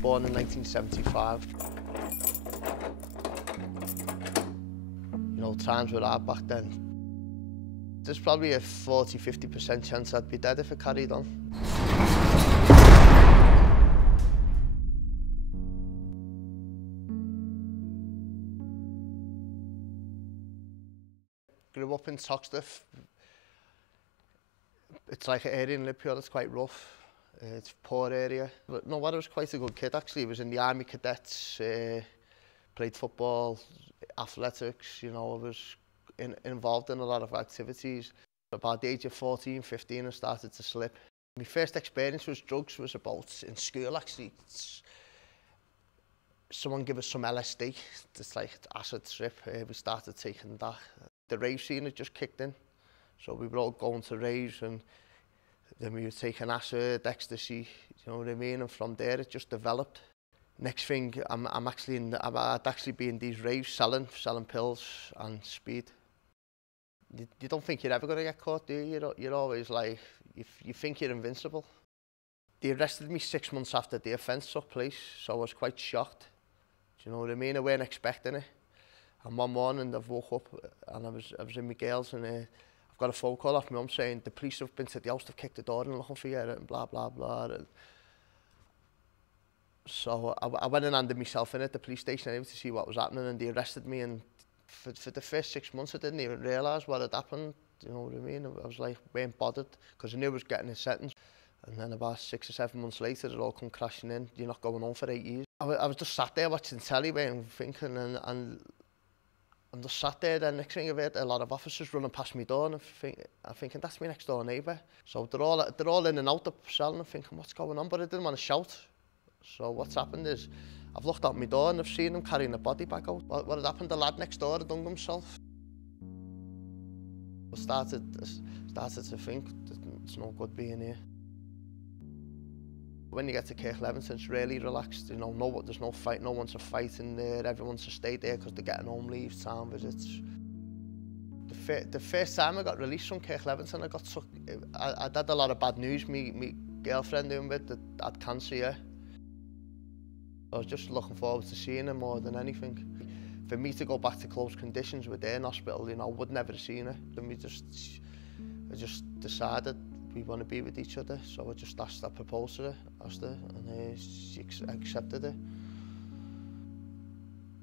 born in 1975. You know, times were hard back then. There's probably a 40–50% chance I'd be dead if it carried on. Grew up in Toxteth. It's like an area in Liverpool that's quite rough. It's a poor area. But no, I was quite a good kid actually. I was in the Army Cadets, played football, athletics, you know, I was involved in a lot of activities. About the age of 14, 15, I started to slip. My first experience with drugs was about in school actually. Someone gave us some LSD, it's like acid trip. We started taking that. The rave scene had just kicked in. So we were all going to raves and then we were taking acid, ecstasy, you know what I mean? And from there it just developed. Next thing, I'd actually be in these raves selling pills and speed. You don't think you're ever going to get caught, do you? You're always like, you think you're invincible. They arrested me 6 months after the offence took place, so I was quite shocked. Do you know what I mean? I weren't expecting it. And one morning I woke up and I was in my girls and I've got a phone call off my mum saying the police have been to the house, they've kicked the door in looking for you and blah, blah, blah. And so I went and handed myself in at the police station anyway to see what was happening, and they arrested me, and for the first 6 months I didn't even realise what had happened, you know what I mean? I was like, weren't bothered, because I knew I was getting a sentence. And then about 6 or 7 months later, it all come crashing in. You're not going on for 8 years. I was just sat there watching telly and thinking, and I'm just sat there, then next thing I've heard a lot of officers running past my door, and I'm thinking that's my next door neighbour. So they're all in and out the cell, and I'm thinking, what's going on? But I didn't want to shout. So what's happened is, I've looked out my door and I've seen him carrying a body bag out. What had happened, the lad next door had done himself. I started to think that it's no good being here. When you get to Kirk Levinson, it's really relaxed. You know, there's no fight, no one's a fight in there. Everyone's to stay there because they're getting home leaves, town visits. The first time I got released from Kirk Levinson, I got took. I'd had a lot of bad news. Me girlfriend who I'm with had cancer. Yeah. I was just looking forward to seeing her more than anything. For me to go back to close conditions with her in hospital, you know, I would never have seen her. And I just decided we want to be with each other. So I just I proposed to her, asked her, and she accepted it.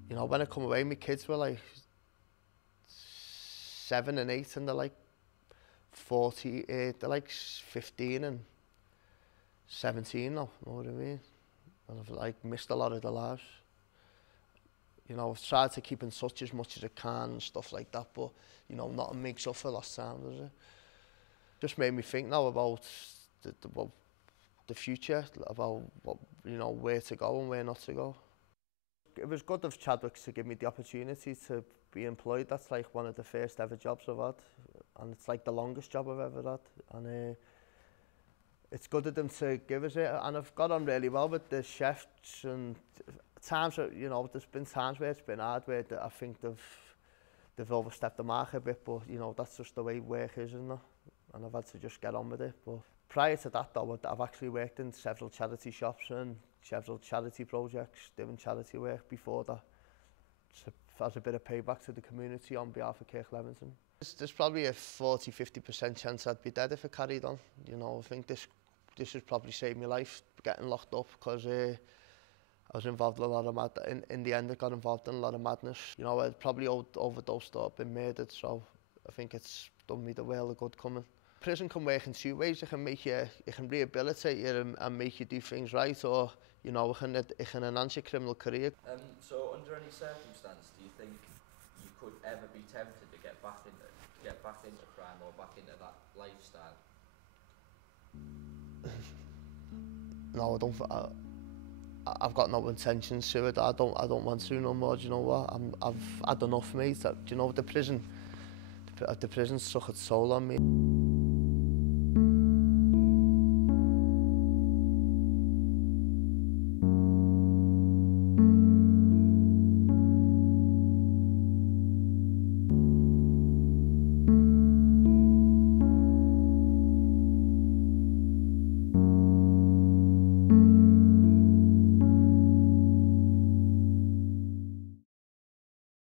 You know, when I come away, my kids were like 7 and 8, and they're like they're like 15 and 17 now, you know what I mean? And I've like missed a lot of their lives. You know, I've tried to keep in touch as much as I can and stuff like that, but you know, nothing makes up for lost time, does it? Just made me think now about the future, about what, you know, where to go and where not to go. It was good of Chadwicks to give me the opportunity to be employed. That's like one of the first ever jobs I've had, and it's like the longest job I've ever had. And it's good of them to give us it, and I've got on really well with the chefs. And times, you know, there's been times where it's been hard, where I think they've overstepped the mark a bit, but you know, that's just the way work is, isn't it? And I've had to just get on with it. But prior to that though, I've actually worked in several charity shops and several charity projects, doing charity work before that, as a bit of payback to the community on behalf of Kirk Levinson. There's probably a 40–50% chance I'd be dead if it carried on. You know, I think this has probably saved my life, getting locked up, because I was involved in a lot of in the end I got involved in a lot of madness. You know, I'd probably overdosed or been murdered, so I think it's done me the world of good coming. Prison can work in two ways. It can rehabilitate you and make you do things right, or you know, it can enhance your criminal career. So under any circumstance, do you think you could ever be tempted to get back into crime or back into that lifestyle? No, I don't. I've got no intentions to it. I don't want to no more. Do you know what? I've had enough, mate. Do you know the prison? The prison's took its toll on me.